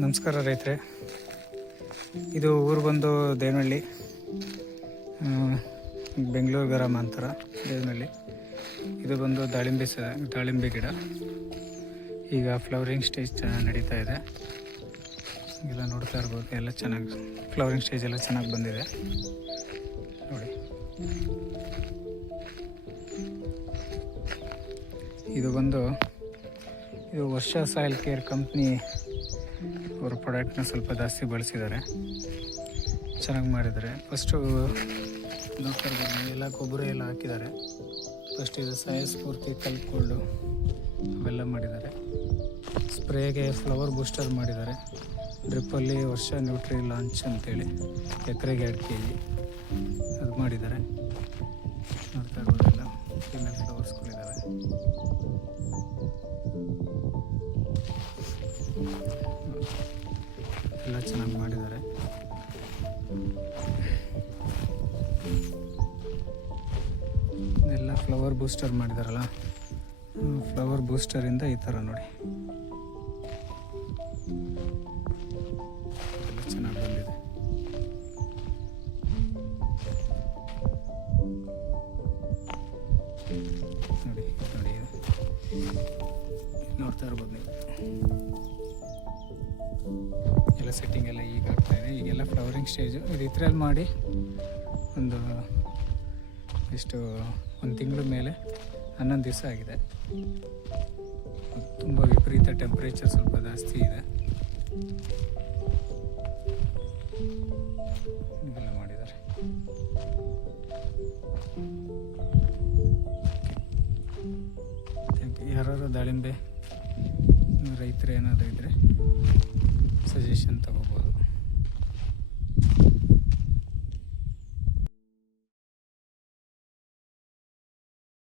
ನಮಸ್ಕಾರ ರೈತರೆ. ಇದು ಊರು ಬಂದು ದೇವನಹಳ್ಳಿ, ಬೆಂಗಳೂರು ಗ್ರಾಮಾಂತರ ದೇವನಹಳ್ಳಿ. ಇದು ಬಂದು ದಾಳಿಂಬೆ ಗಿಡ. ಈಗ ಫ್ಲವರಿಂಗ್ ಸ್ಟೇಜ್ ನಡೀತಾ ಇದೆ. ಎಲ್ಲ ನೋಡ್ತಾ ಇರ್ಬೋದು, ಎಲ್ಲ ಚೆನ್ನಾಗಿ ಫ್ಲವರಿಂಗ್ ಸ್ಟೇಜ್ ಎಲ್ಲ ಚೆನ್ನಾಗಿ ಬಂದಿದೆ ನೋಡಿ. ಇದು ವರ್ಷ ಸಾಯಿಲ್ ಕೇರ್ ಕಂಪ್ನಿ ಅವರ ಪ್ರಾಡಕ್ಟ್ನ ಸ್ವಲ್ಪ ಜಾಸ್ತಿ ಬಳಸಿದ್ದಾರೆ, ಚೆನ್ನಾಗಿ ಮಾಡಿದ್ದಾರೆ. ಫಸ್ಟು ನೋಡ್ತಾ ಇರ್ಬೋದು, ಎಲ್ಲ ಗೊಬ್ಬರ ಎಲ್ಲ ಹಾಕಿದ್ದಾರೆ. ಫಸ್ಟ್ ಇದು ಸ್ಫೂರ್ತಿ ಕಲ್ತ್ಕೊಂಡು ಅವೆಲ್ಲ ಮಾಡಿದ್ದಾರೆ. ಸ್ಪ್ರೇಗೆ ಫ್ಲವರ್ ಬೂಸ್ಟರ್ ಮಾಡಿದ್ದಾರೆ. ಡ್ರಿಪ್ಪಲ್ಲಿ ವರ್ಷ ನ್ಯೂಟ್ರಿ ಲಾಂಚ್ ಅಂತೇಳಿ ಎಕರೆಗೆ 2 kg ಅದು ಮಾಡಿದ್ದಾರೆ. ನೋಡ್ತಾ ಇರ್ಬೋದು, ಎಲ್ಲ ಫೀಮೇಲ್ ಫ್ಲವರ್ಸ್ಗಳಿದ್ದಾವೆ. ಎಲ್ಲ ಚೆನ್ನಾಗಿ ಮಾಡಿದ್ದಾರೆ. ಎಲ್ಲ ಫ್ಲವರ್ ಬೂಸ್ಟರ್ ಮಾಡಿದಾರಲ್ಲ, ಫ್ಲವರ್ ಬೂಸ್ಟರಿಂದ ಈ ಥರ ನೋಡಿ ಎಲ್ಲ ಚೆನ್ನಾಗಿ ಬಂದಿದೆ. ನೋಡಿ ನೋಡಿ ನೋಡ್ತಾ ಇರ್ಬೋದು ನೀವು. ಎಲ್ಲ ಸೆಟ್ಟಿಂಗ್ ಎಲ್ಲ ಈಗ ಆಗ್ತಾಯಿದೆ. ಈಗೆಲ್ಲ ಫ್ಲವರಿಂಗ್ ಸ್ಟೇಜು. ಇದು ಇದ್ರಲ್ಲಿ ಮಾಡಿ ಒಂದು 1 ತಿಂಗಳ ಮೇಲೆ 11 ದಿವಸ ಆಗಿದೆ. ತುಂಬ ವಿಪರೀತ ಟೆಂಪ್ರೇಚರ್ ಸ್ವಲ್ಪ ಜಾಸ್ತಿ ಇದೆ. ಇವೆಲ್ಲ ಮಾಡಿದ್ದಾರೆ. Thank you. ಯಾರು ದಾಳಿಂಬೆ ರೈತರು ಏನಾದರೂ ಇದ್ದರೆ ಸಜೆಷನ್ ತಗೋ.